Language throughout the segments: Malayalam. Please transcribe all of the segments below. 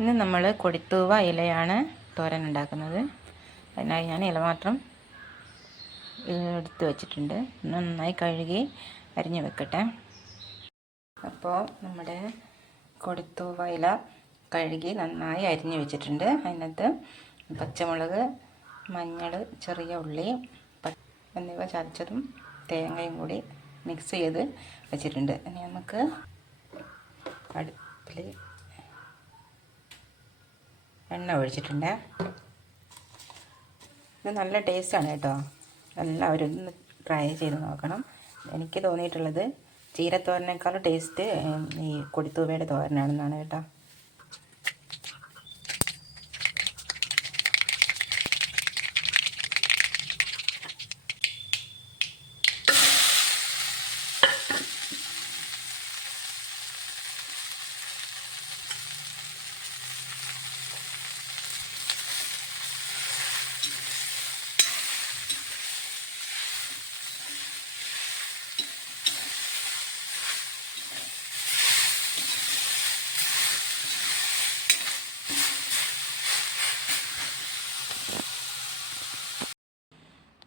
ഇന്ന് നമ്മൾ കൊടിത്തൂവ ഇലയാണ് തോരൻ ഉണ്ടാക്കുന്നത്. അതിനായി ഞാൻ ഇല മാത്രം എടുത്ത് വെച്ചിട്ടുണ്ട്. നന്നായി കഴുകി അരിഞ്ഞു വെക്കട്ടെ. അപ്പോൾ നമ്മുടെ കൊടിത്തൂവ ഇല കഴുകി നന്നായി അരിഞ്ഞു വെച്ചിട്ടുണ്ട്. അതിനകത്ത് പച്ചമുളക് മഞ്ഞൾ ചെറിയ ഉള്ളി എന്നിവ ചതച്ചതും തേങ്ങയും കൂടി മിക്സ് ചെയ്ത് വെച്ചിട്ടുണ്ട്. ഇനി നമുക്ക് അടുപ്പിൽ എണ്ണ ഒഴിച്ചിട്ടുണ്ട്. ഇത് നല്ല ടേസ്റ്റാണ് കേട്ടോ. എല്ലാവരും ഒന്ന് ട്രൈ ചെയ്ത് നോക്കണം. എനിക്ക് തോന്നിയിട്ടുള്ളത് ചീരത്തോരനേക്കാൾ ടേസ്റ്റ് ഈ കൊടിത്തൂവയുടെ തോരനാണെന്നാണ് കേട്ടോ.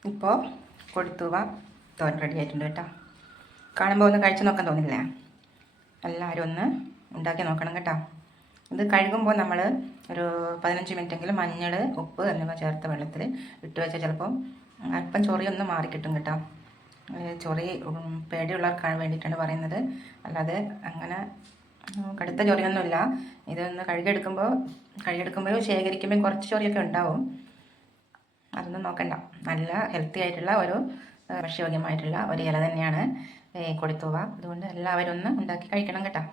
ഇപ്പോൾ കൊടുത്തുവ തോരൻ റെഡി ആയിട്ടുണ്ട് കേട്ടോ. കാണുമ്പോൾ ഒന്ന് കഴിച്ചു നോക്കാൻ തോന്നില്ലേ? എല്ലാവരും ഒന്ന് ഉണ്ടാക്കി നോക്കണം കേട്ടോ. ഇത് കഴുകുമ്പോൾ നമ്മൾ ഒരു പതിനഞ്ച് മിനിറ്റെങ്കിലും മഞ്ഞൾ ഉപ്പ് എന്നിവ ചേർത്ത വെള്ളത്തിൽ ഇട്ട് വെച്ചാൽ ചിലപ്പോൾ അല്പം ചൊറിയൊന്ന് മാറിക്കിട്ടും കേട്ടോ ചൊറി പേടിയുള്ളവർക്കാൻ വേണ്ടിയിട്ടാണ് പറയുന്നത്. അല്ലാതെ അങ്ങനെ കടുത്ത ചൊറിയൊന്നുമില്ല. ഇതൊന്ന് കഴുകിയെടുക്കുമ്പോൾ കഴുകിയെടുക്കുമ്പോഴും ശേഖരിക്കുമ്പോൾ കുറച്ച് ചൊറിയൊക്കെ ഉണ്ടാവും. അതൊന്നും നോക്കണ്ട. നല്ല ഹെൽത്തി ആയിട്ടുള്ള ഒരു ഭക്ഷ്യയോഗ്യമായിട്ടുള്ള ഒരു ഇല തന്നെയാണ് കൊടുത്തുവ അതുകൊണ്ട് എല്ലാവരും ഒന്ന് ഉണ്ടാക്കി കഴിക്കണം കേട്ടോ.